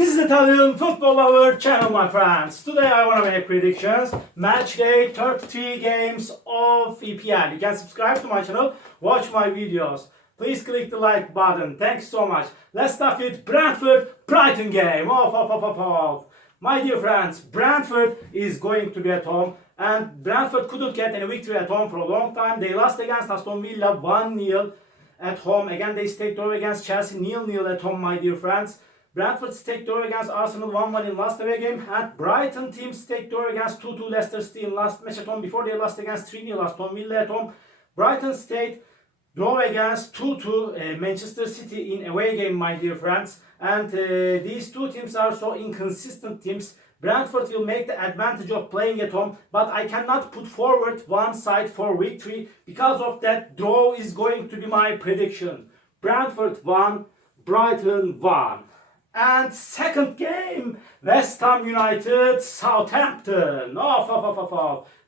This is Italian football lover channel, my friends. Today I want to make predictions. Match day 33 games of EPL. You can subscribe to my channel, watch my videos. Please click the like button. Thanks so much. Let's start with Brentford-Brighton game. My dear friends, Brentford is going to be at home. And Brentford couldn't get any victory at home for a long time. They lost against Aston Villa 1-0 at home. Again, they stayed draw against Chelsea 0-0 at home, my dear friends. Brentford stayed draw against Arsenal 1-1 in last away game. And Brighton team stayed draw against 2-2 Leicester City in last match at home. Before they lost against 3-0 Aston Villa at home. Brighton stayed draw against 2-2 Manchester City in away game, my dear friends. And these two teams are so inconsistent teams. Brentford will make the advantage of playing at home, but I cannot put forward one side for victory. Because of that, draw is going to be my prediction. Brentford 1, Brighton 1. And second game, West Ham United, Southampton.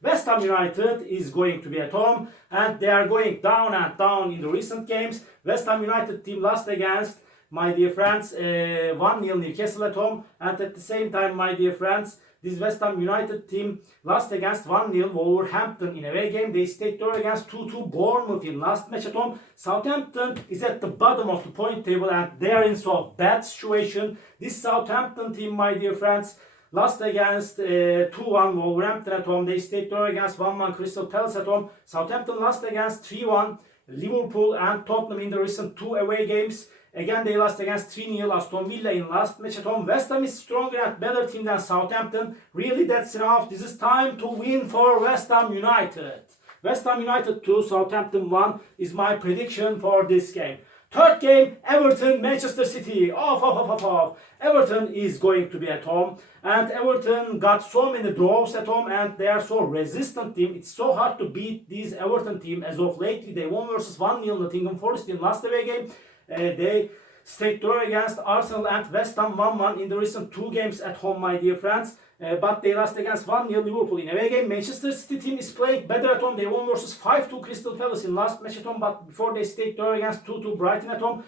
West Ham United is going to be at home and they are going down and down in the recent games. West Ham United team lost against, my dear friends, 1-0 Newcastle at home. And at the same time, my dear friends, this West Ham United team lost against 1-0 Wolverhampton in away game. They stayed draw against 2-2 Bournemouth in last match at home. Southampton is at the bottom of the point table and they are in so bad situation. This Southampton team, my dear friends, lost against 2-1 Wolverhampton at home. They stayed draw against 1-1 Crystal Palace at home. Southampton lost against 3-1 Liverpool and Tottenham in the recent two away games. Again, they lost against 3-0 Aston Villa in last match at home. West Ham is stronger and better team than Southampton. Really, that's enough. This is time to win for West Ham United. West Ham United 2, Southampton 1 is my prediction for this game. Third game, Everton, Manchester City. Everton is going to be at home. And Everton got so many draws at home and they are so resistant team. It's so hard to beat this Everton team as of lately. They won versus 1-0 Nottingham Forest in last away game. They stayed draw against Arsenal and West Ham 1-1 in the recent two games at home, my dear friends. But they lost against 1-0 Liverpool in away game. Manchester City team is playing better at home. They won versus 5-2 Crystal Palace in last match at home. But before they stayed draw against 2-2 Brighton at home.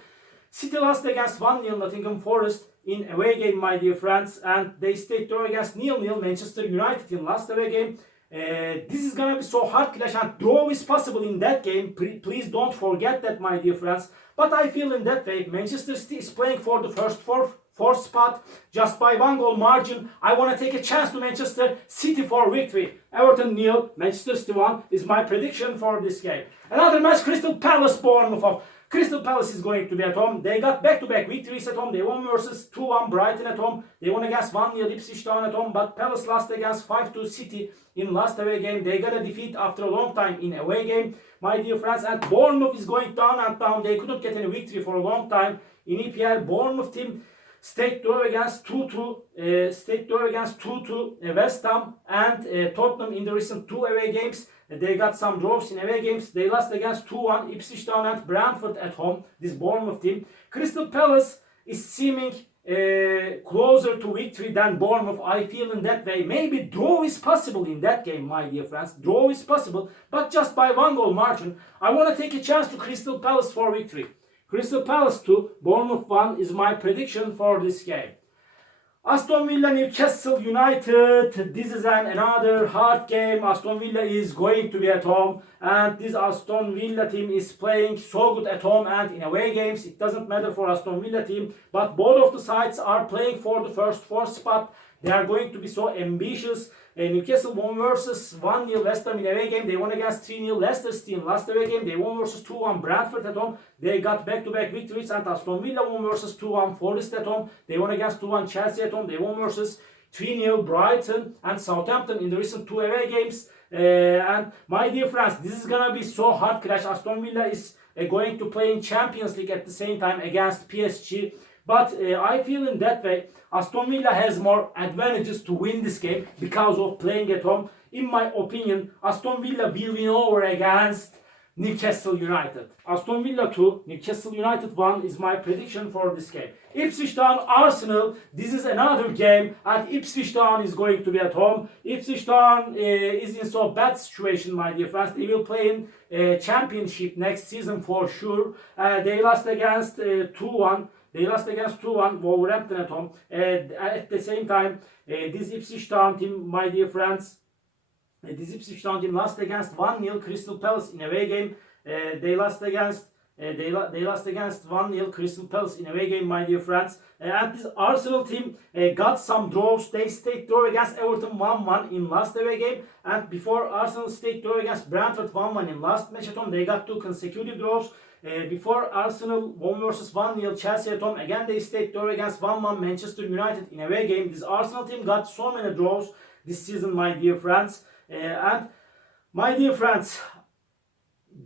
City lost against 1-0 Nottingham Forest in away game, my dear friends. And they stayed draw against 0-0 Manchester United in last away game. This is gonna be so hard clash and draw is possible in that game. Please don't forget that, my dear friends. But I feel in that way, Manchester City is playing for the first fourth spot just by 1 goal margin. I want to take a chance to Manchester City for victory. Everton 0, Manchester City 1 is my prediction for this game. Another match, Crystal Palace Bournemouth. Crystal Palace is going to be at home. They got back-to-back victories at home. They won versus 2-1 Brighton at home. They won against 1-0 Ipswich Town at home. But Palace lost against 5-2 City in last away game. They got a defeat after a long time in away game, my dear friends. And Bournemouth is going down and down. They couldn't get any victory for a long time in EPL. Bournemouth team stayed draw against 2-2 West Ham and Tottenham in the recent two away games. They got some draws in away games. They lost against 2-1 Ipswich Town and Brentford at home, this Bournemouth team. Crystal Palace is seeming closer to victory than Bournemouth. I feel in that way. Maybe draw is possible in that game, my dear friends. Draw is possible, but just by 1 goal margin. I want to take a chance to Crystal Palace for victory. Crystal Palace 2, Bournemouth 1 is my prediction for this game. Aston Villa Newcastle United. This is another hard game. Aston Villa is going to be at home and this Aston Villa team is playing so good at home and in away games. It doesn't matter for Aston Villa team, but both of the sides are playing for the first four spot. They are going to be so ambitious. Newcastle won versus 1-0 West Ham in away game. They won against 3-0 Leicester City in last away game. They won versus 2-1 Brentford at home. They got back-to-back victories. And Aston Villa won versus 2-1 Forest at home. They won against 2-1 Chelsea at home. They won versus 3-0 Brighton and Southampton in the recent two away games. And my dear friends, this is gonna be so hard clash. Aston Villa is going to play in Champions League at the same time against PSG. But I feel in that way, Aston Villa has more advantages to win this game because of playing at home. In my opinion, Aston Villa will win over against Newcastle United. Aston Villa 2, Newcastle United 1 is my prediction for this game. Ipswich Town Arsenal, this is another game and Ipswich Town is going to be at home. Ipswich Town is in so bad situation, my dear friends. They will play in championship next season for sure. They lost against 2-1 They lost against 2-1 Wolverhampton at home. At the same time, this Ipswich Town team, my dear friends, this Ipswich Town team lost against 1-0 Crystal Palace in away game. They lost against 1-0 Crystal Palace in away game, my dear friends. And this Arsenal team got some draws. They stayed draw against Everton 1-1 in last away game. And before Arsenal stayed draw against Brentford 1-1 in last match at home, they got 2 consecutive draws. Before Arsenal 1 versus 1-0 Chelsea at home, again they stayed draw against 1-1 Manchester United in away game. This Arsenal team got so many draws this season, my dear friends. And my dear friends,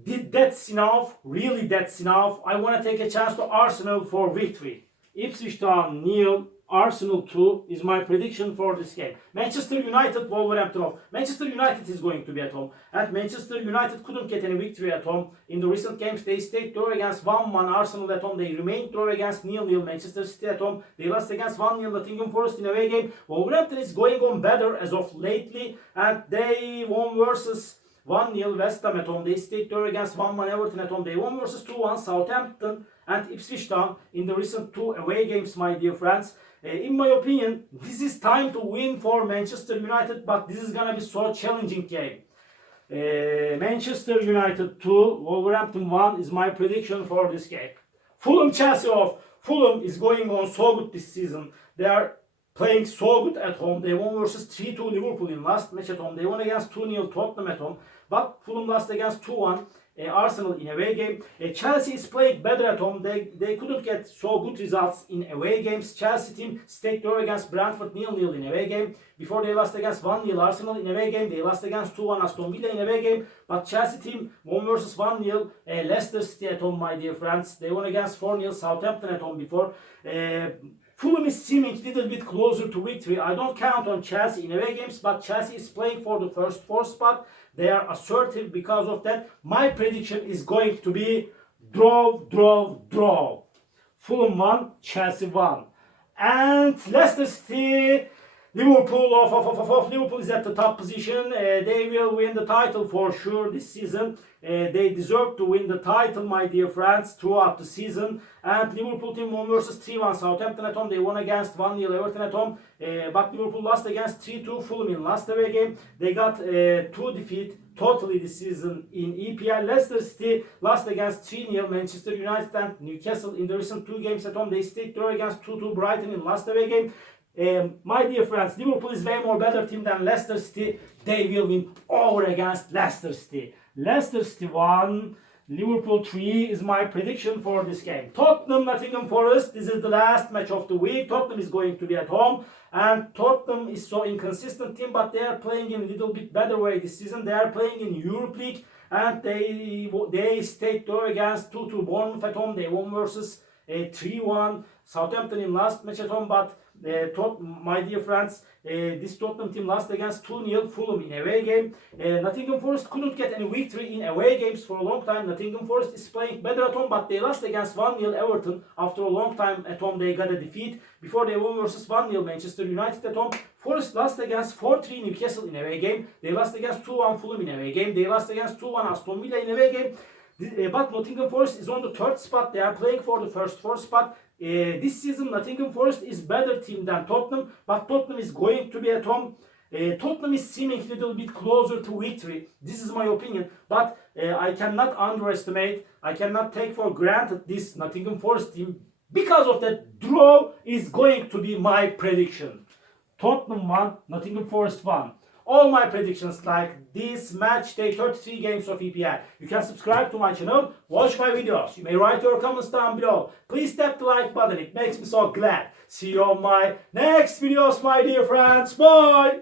that's enough. Really, that's enough. I want to take a chance to Arsenal for victory. Ipswich Town 0, Arsenal 2 is my prediction for this game. Manchester United, Wolverhampton off. Manchester United is going to be at home. And Manchester United couldn't get any victory at home. In the recent games, they stayed draw against 1-1 Arsenal at home. They remained draw against 0-0 Manchester City at home. They lost against 1-0 Nottingham Forest in away game. Wolverhampton is going on better as of lately. And they won versus 1-0 West Ham at home. They stayed draw against 1-1 Everton at home. They won versus 2-1 Southampton and Ipswich Town in the recent 2 away games, my dear friends. In my opinion, this is time to win for Manchester United, but this is gonna be so challenging game. Manchester United 2, Wolverhampton 1 is my prediction for this game. Fulham Chelsea off. Fulham is going on so good this season. They are playing so good at home. They won versus 3-2 Liverpool in last match at home. They won against 2-0 Tottenham at home. But Fulham lost against 2-1 Arsenal in away game. Chelsea is playing better at home. They couldn't get so good results in away games. Chelsea team stayed draw against Brentford 0-0 in away game. Before they lost against 1-0 Arsenal in away game. They lost against 2-1 Aston Villa in away game. But Chelsea team won versus 1-0 Leicester City at home, my dear friends. They won against 4-0 Southampton at home before. Fulham is seeming a little bit closer to victory. I don't count on Chelsea in away games, but Chelsea is playing for the first 4 spot. They are assertive because of that. My prediction is going to be draw. Fulham 1, Chelsea 1. And Leicester City, Liverpool off. Liverpool is at the top position. They will win the title for sure this season. They deserve to win the title, my dear friends, throughout the season. And Liverpool team won versus 3-1 Southampton at home. They won against 1-0 Everton at home. But Liverpool lost against 3-2 Fulham in last away game. They got 2 defeats totally this season in EPL. Leicester City lost against 3-0 Manchester United and Newcastle in the recent 2 games at home. They stayed draw against 2-2 Brighton in last away game. My dear friends, Liverpool is way more better team than Leicester City. They will win over against Leicester City. Leicester City 1, Liverpool 3 is my prediction for this game. Tottenham, Nottingham Forest. This is the last match of the week. Tottenham is going to be at home. And Tottenham is so inconsistent team, but they are playing in a little bit better way this season. They are playing in Europe League. And they stayed draw against 2-2 Bournemouth at home. They won versus 3-1 Southampton in last match at home. But my dear friends, this Tottenham team lost against 2-0 Fulham in away game. Nottingham Forest couldn't get any victory in away games for a long time. Nottingham Forest is playing better at home, but they lost against 1-0 Everton. After a long time at home, they got a defeat. Before they won versus 1-0 Manchester United at home. Forest lost against 4-3 Newcastle in away game. They lost against 2-1 Fulham in away game. They lost against 2-1 Aston Villa in away game. But Nottingham Forest is on the 3rd spot. They are playing for the first 4 spot. This season Nottingham Forest is better team than Tottenham, but Tottenham is going to be at home. Tottenham is seeming a little bit closer to victory. This is my opinion, but I cannot underestimate, I cannot take for granted this Nottingham Forest team. Because of that, draw is going to be my prediction. Tottenham 1, Nottingham Forest 1. All my predictions like this match day 33 games of EPL. You can subscribe to my channel, watch my videos. You may write your comments down below. Please tap the like button, it makes me so glad. See you on my next videos, my dear friends. Bye!